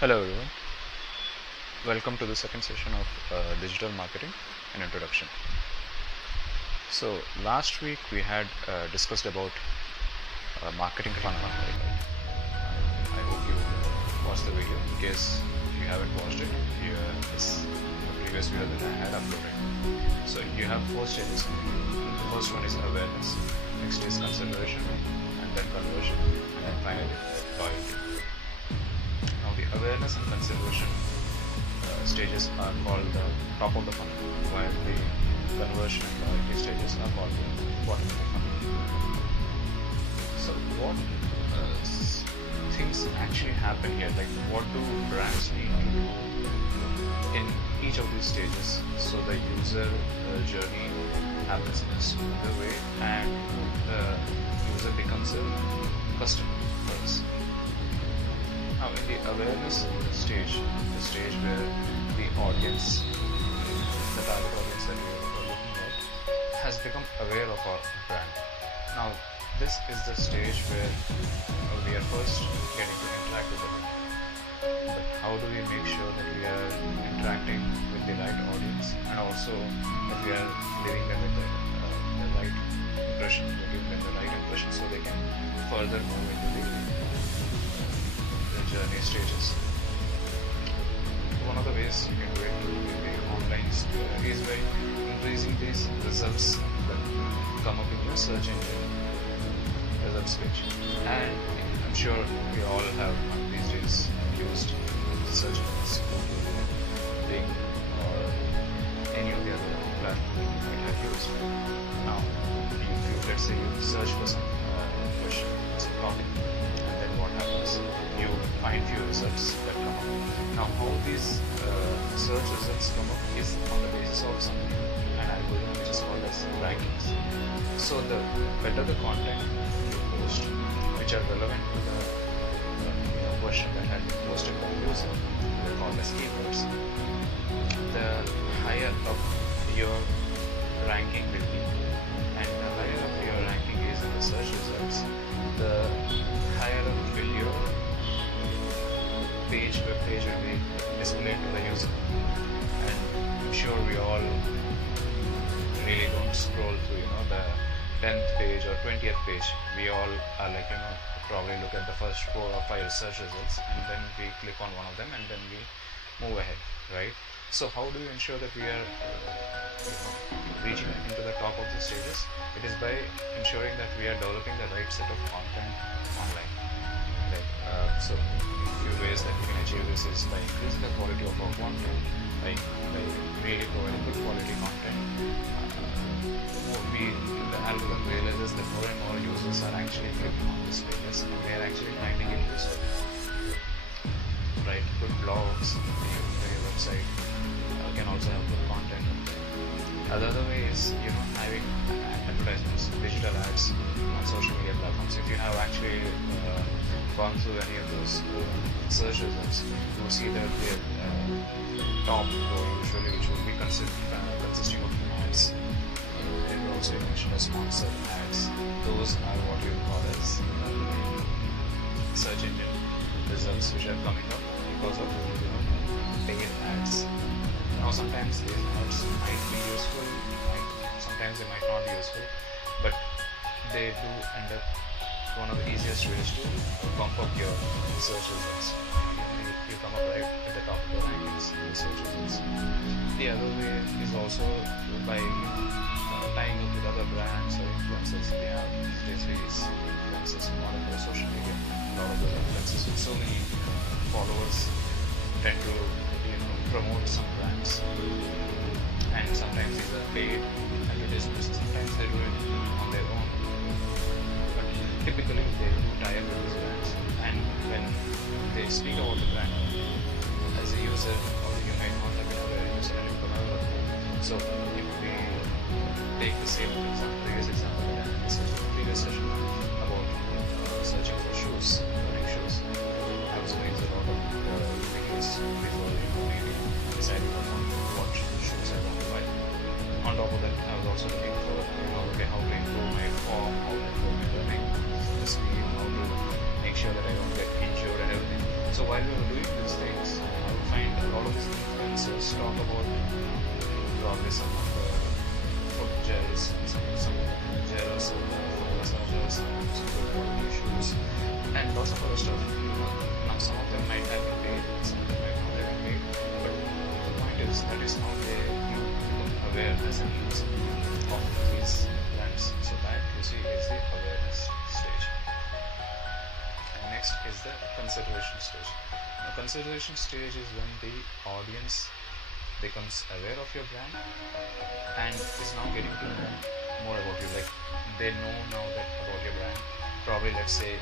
Hello everyone, welcome to the second session of digital marketing and introduction. So last week we had discussed about marketing funnel. I hope you watched the video. In case you haven't watched it, here is the previous video that I had uploaded. So you have four stages. The first one is awareness, next is consideration, and then conversion, and then finally loyalty. Now the awareness and consideration stages are called the top of the funnel, while the conversion and loyalty stages are called the bottom of the funnel. So what things actually happen here, like what do brands need to do in each of these stages so the user journey happens in a smoother way and the user becomes a customer for us. Now in the awareness stage, the stage where the audience, the target audience that we are looking at, has become aware of our brand. Now this is the stage where we are first getting to interact with the brand. But how do we make sure that we are interacting with the right audience and also that we are leaving them with the right impression, giving them the right impression so they can further move into the journey stages. One of the ways you can do it in the online is by increasing these results that come up in your search engine results page. And I'm sure we all have these days used search engines, Bing or any of the other platforms you might have used. Now, let's say you search for some question, some topic, and then what happens? You find few results that come up. Now how these search results come up is on the basis of an algorithm which is called as rankings. So the better the content you post which are relevant to the question that had been posted by the user, they're called as keywords, the higher up your ranking will be, and the higher up your ranking is in the search results, the higher up will your web page will be displayed to the user. And I'm sure we all really don't scroll through the 10th page or 20th page. We all are like probably look at the first 4 or 5 search results and then we click on one of them and then we move ahead, right? So how do you ensure that we are reaching into the top of the stages? It is by ensuring that we are developing the right set of content online. So a few ways that we can achieve this is by increasing the quality of our content, by really providing good quality content. The algorithm realizes that more and more users are actually clicking on these pages and they are actually finding it useful. Right, good blogs, your website can also have good content. Other way is having advertisements, digital ads on social media platforms. If you have actually gone through any of those search results, you will see that the top row usually which will be consisting of ads. And also you mentioned as sponsored ads. Those are what you call as search engine results which are coming up because of paid ads. Now sometimes these ads might be useful, sometimes they might not be useful, but they do end up one of the easiest ways to bump up your search results. You come up right at the top of the rankings in the search results. The other way is also by tying up with other brands or influencers. They have these days influencers on their social media. A lot of those influencers with so many followers tend to promote some brands, and sometimes these are paid advertisements, sometimes they do it on their own, but typically they do tie up with these brands, and when they speak about the brand as a user, or you might not have been aware, you suddenly become aware of it. So if we take the same previous example that I discussed in the previous session about searching for shoes, running shoes, I was doing a lot of videos before really deciding on what shoes I want to buy. On top of that, I was also looking for how to improve my form, how to improve my running speed, how to make sure that I don't get injured and everything. So So while we were doing these things, I would find a lot of these influencers talk about probably some of the foot gels, some of the gels, foot massages, some good quality shoes, and lots of other stuff. Now some of them might have been paid, some of them might not have been paid, but the point is that is how you become aware as an user of these brands. So that you see is the awareness stage. And next is the consideration stage. Now consideration stage is when the audience becomes aware of your brand and is now getting to know more about you. Like they know now that about your brand. Probably let's say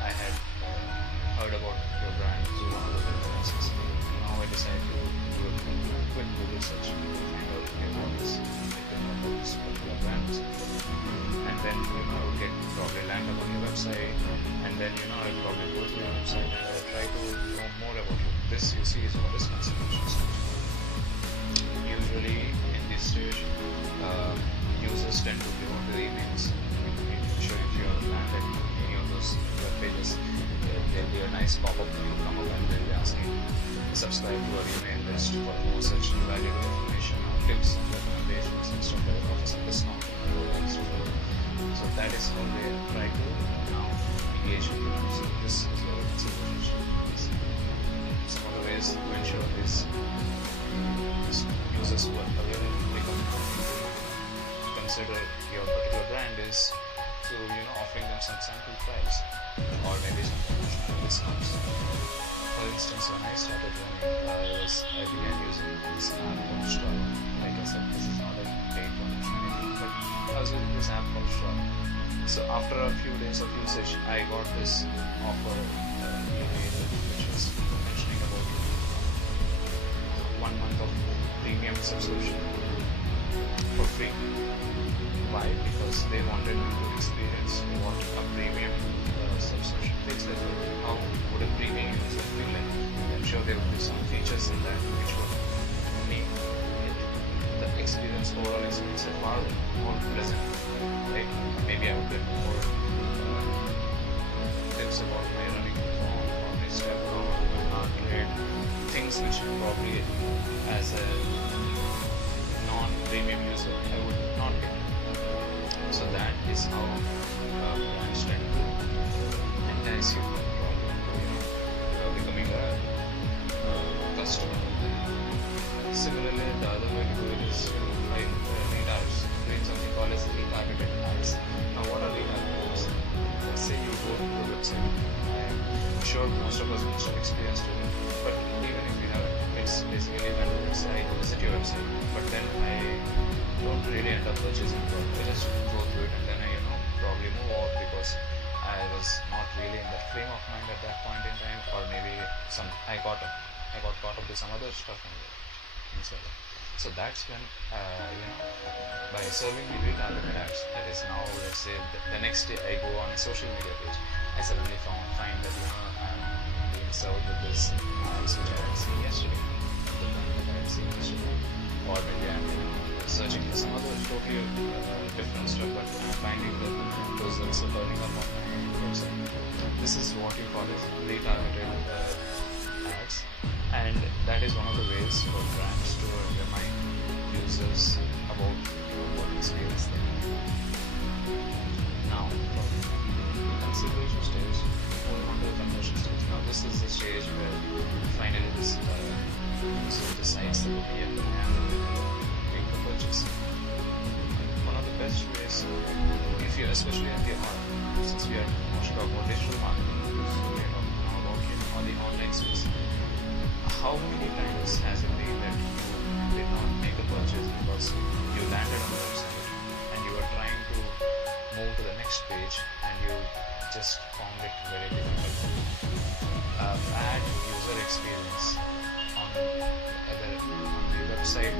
I had heard about your brand through one of the influencers. Now I decide to do a quick Google search to find out about this particular brand, and then I would get probably land up on your website, and then I would probably go to your website and I would try to know more about you. This you see is what is consideration stage. Usually in this stage, users tend to give out their emails. Sure, if you are landed any of those web pages, there'll be a nice pop-up that will come up and they'll be asking to subscribe to our email list for more such valuable information, tips and recommendations and stuff like that, offers and discount. So that is how they try to now engage with you. So this is your consideration. Some of the ways to ensure these users who are aware become consider your particular brand is to offering them some sample trials or maybe some promotional discounts. For instance, when I started running, I began using this app called Strava. Like I said, this is not a paid promotion, but I was using this app called Strava. So after a few days of usage, I got this offer email which was mentioning about 1 month of premium subscription for free. Why? Because they wanted me to experience what a premium subscription feels like. How would a premium user feel like? I'm sure there would be some features in that which would make the experience, overall experience, far more pleasant. Right? Maybe I would get more tips about my running form or my step count, my heart rate, things which probably as a non-premium user I would not get. So that is how brands tend to entice you becoming a customer. Similarly, the other way to do it is by doing something called as retargeted ads. Now, what are retargeted ads? Let's say you go to the website. I'm sure most of us must have experienced it, but even if you haven't, it's basically when I visit your website, but then I don't really end up purchasing product. I just go through it and then I probably move out because I was not really in that frame of mind at that point in time, or maybe I got caught up with some other stuff inside. So that's when by serving the retargeted ads, that is now let's say the next day I go on a social media page, I suddenly find that I'm being served with this ads which I had seen yesterday, the one that I had seen yesterday, or maybe I'm searching for some other totally different stuff, but I'm finding that those links are turning up on my website. This is what you call as retargeted ads, and that is one of the ways for brands to remind users about what experience they have. Now, from the consideration stage, moving on to the conversion stage. Now, this is the stage where finally this user decides that okay, and make the purchase. One of the best ways, if you especially in the since we are talking about digital marketing, we are talking now about on the online space. How many times has it been that you did not make a purchase because you landed on the website and you were trying to move to the next page and you just found it very difficult? Bad user experience on either on the website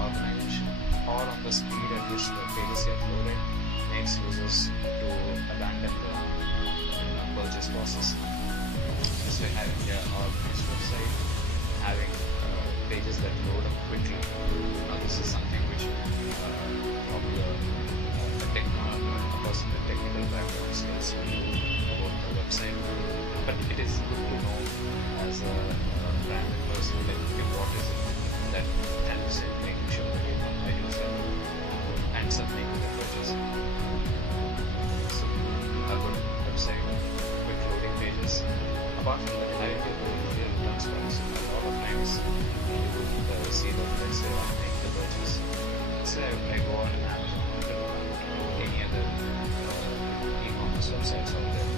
organization or on the speed at which the pages get loaded makes users to abandon the purchase process. This way, having your organized website, having pages that load up quickly. Now, this is something which probably a person with technical background skills will know about the website, but it is good to know like, okay, what is it that helps in making sure that a user ends up making the purchase. So a good website, quick loading pages. Apart from that, having a very clear returns policy. A lot of times you see that, let's say I'm making the purchase. Let's say I go on Amazon or any other e-commerce websites out there.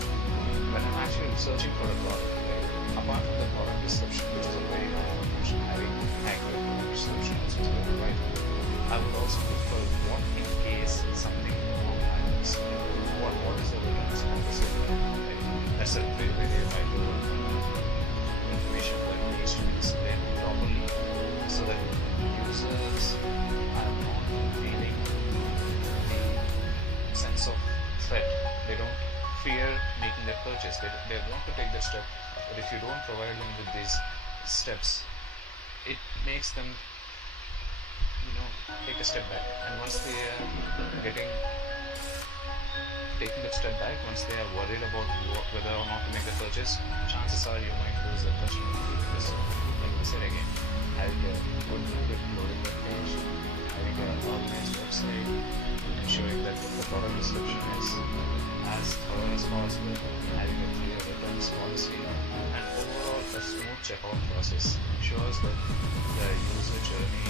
When I'm actually searching for a product, right, apart from the product description, which is a very long information, having accurate product description also is very vital. I would also look for what in case something wrong happens. What is the returns policy? Right? That's a very, very vital information that needs to be displayed properly so that users are not feeling the sense of threat. They don't fear making that purchase. They want to take that step, but if you don't provide them with these steps, it makes them take a step back. And once they are taking that step back, once they are worried about whether or not to make the purchase, chances are you might lose the customer. So, like we said again, having a good loading web page, having an organized website, ensuring that the product description is as thorough as possible, having a clear returns policy, and overall a smooth checkout process ensures that the user journey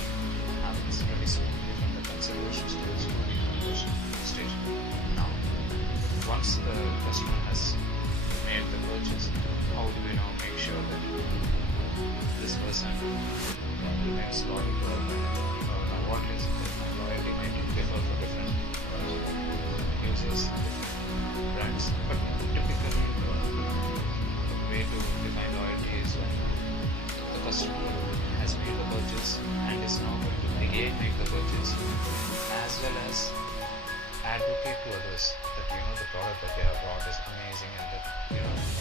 happens really smoothly from the consideration stage to the conversion stage. Now, once the customer has made the purchase, how do we now make sure that this person remains loyal to our brand? Now, what is loyalty might differ for different users, different brands, but typically the way to define loyalty is when the customer has made the purchase and is now going to again make the purchase, as well as advocate to others that the product that they have bought is amazing and that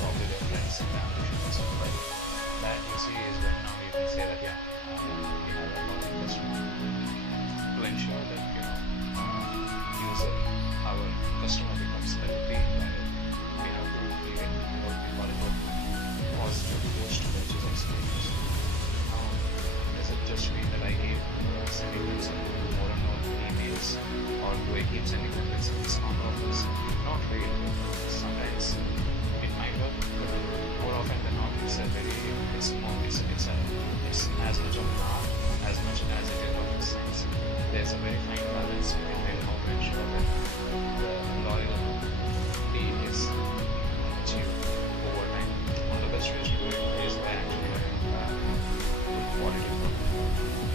probably their friends and family should also buy it. That you see is when now you can say that we have a loyal customer. To ensure that our customer becomes a repeat buyer, we have to create what we call it positive post-purchase experience. Now, does it just mean that I keep sending them some more and more emails, or do I keep sending them with some discount offers? Not really. Sometimes it might work, but more often than not, it's as much of an art as much as it is of a science. There's a very fine balance between how to ensure that the loyalty is achieved over time. One of the best ways to do it is by actually having good quality product.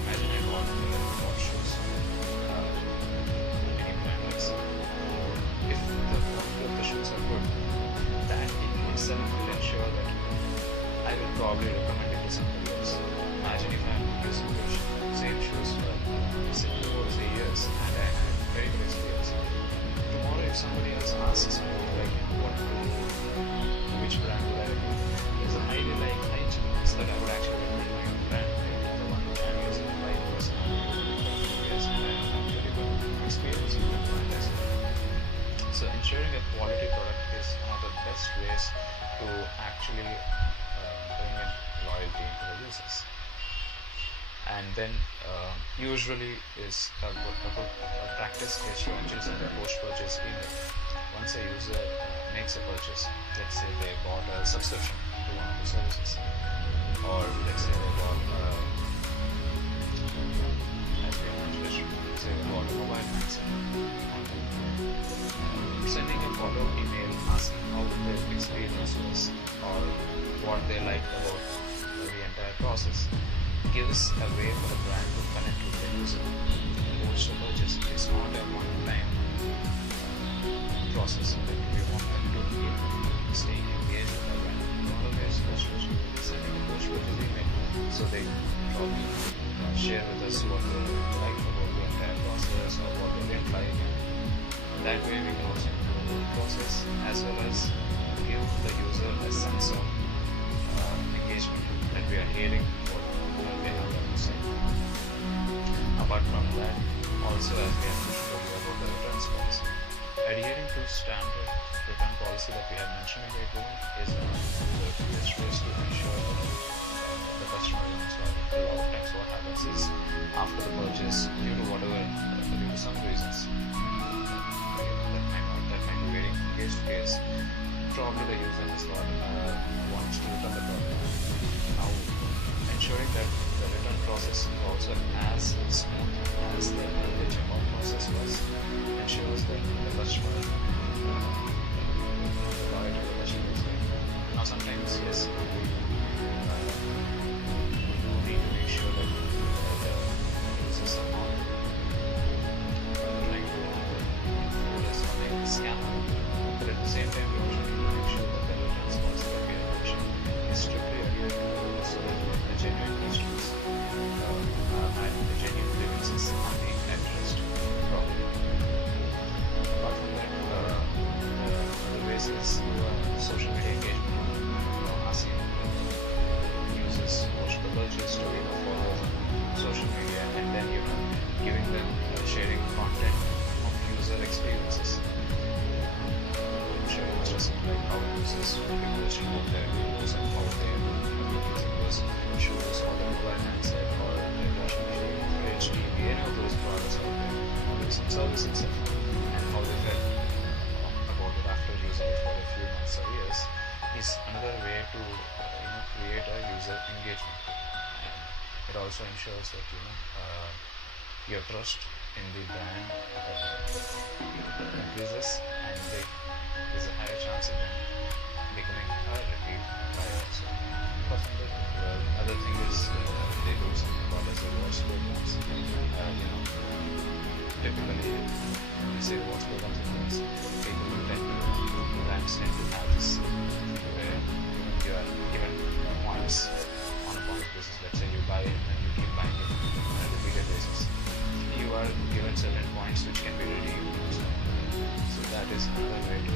Imagine I got watch shoes, any brand likes. If the quality of the shoes are good, that in itself will ensure that I will probably recommend it to somebody else. Imagine if I'm using the same shoes for 2 or 3 years and I had very good experience. Tomorrow if somebody else asks me which brand would I recommend, there's a high chance that I would actually recommend my own brand, the one which I'm using for 5 years and I'm using it for 2 years and I have really good experience with the brand as well. So ensuring a quality product is one of the best ways to actually bring in loyalty into the users. And then usually is a good practice is to ensure the post-purchase email. Once a user makes a purchase, let's say they bought a subscription to one of the services, or let's say they bought as we mentioned, say they bought a mobile magazine, sending a follow-up email asking how their experience was or what they liked about the entire process gives a way for the brand to connect with the user post a purchase. It's not a one-time process that we want them to keep staying engaged with the brand. One of the ways customers will be sending a post-purchase email so they probably share with us what they liked about the entire process or what they didn't like. That way we can also improve the process as well as give the user a sense of engagement that we are hearing what they have to say. Apart from that, also as we have mentioned earlier about the returns policy, adhering to standard return policy that we have mentioned in the agreement is one of the best ways to ensure that the customer remains loyal. experiences after the purchase due to whatever, due to some reasons. That might be varying from case to case. Probably the user has got wants to return the product. Now, ensuring that the return process is also as smooth as the checkout process was ensures that the customer, the loyalty of the customer is there. Now, sometimes yes, we do need to make sure that the users are not trying to do something scam, but at the same time, we also need to make sure that the returns policy that we have mentioned is strictly adhered to, so that the genuine customers and the genuine grievances are being addressed properly. Apart from that, the basis social media engagement, asking users watch the purchase to follow on social media, and then giving them sharing content of user experiences. Sharing just like how users will be posting on their videos and how they are using those shoes or the mobile handset or the washing machine, fridge, TV, any of those products out there, or some service itself, and how they felt about it after using it for a few months or years is another way to create a user engagement. And it also ensures that your trust in the brand increases, and there's a higher chance of them becoming a repeat buyer. So, apart from that, other thing is they do something called as rewards programs. Typically, when we say rewards programs, it means brands tend to have this where you are given points on a point basis. Let's say you buy it and you keep buying it on a repeated basis. You are given certain points which can be redeemed. So that is another way to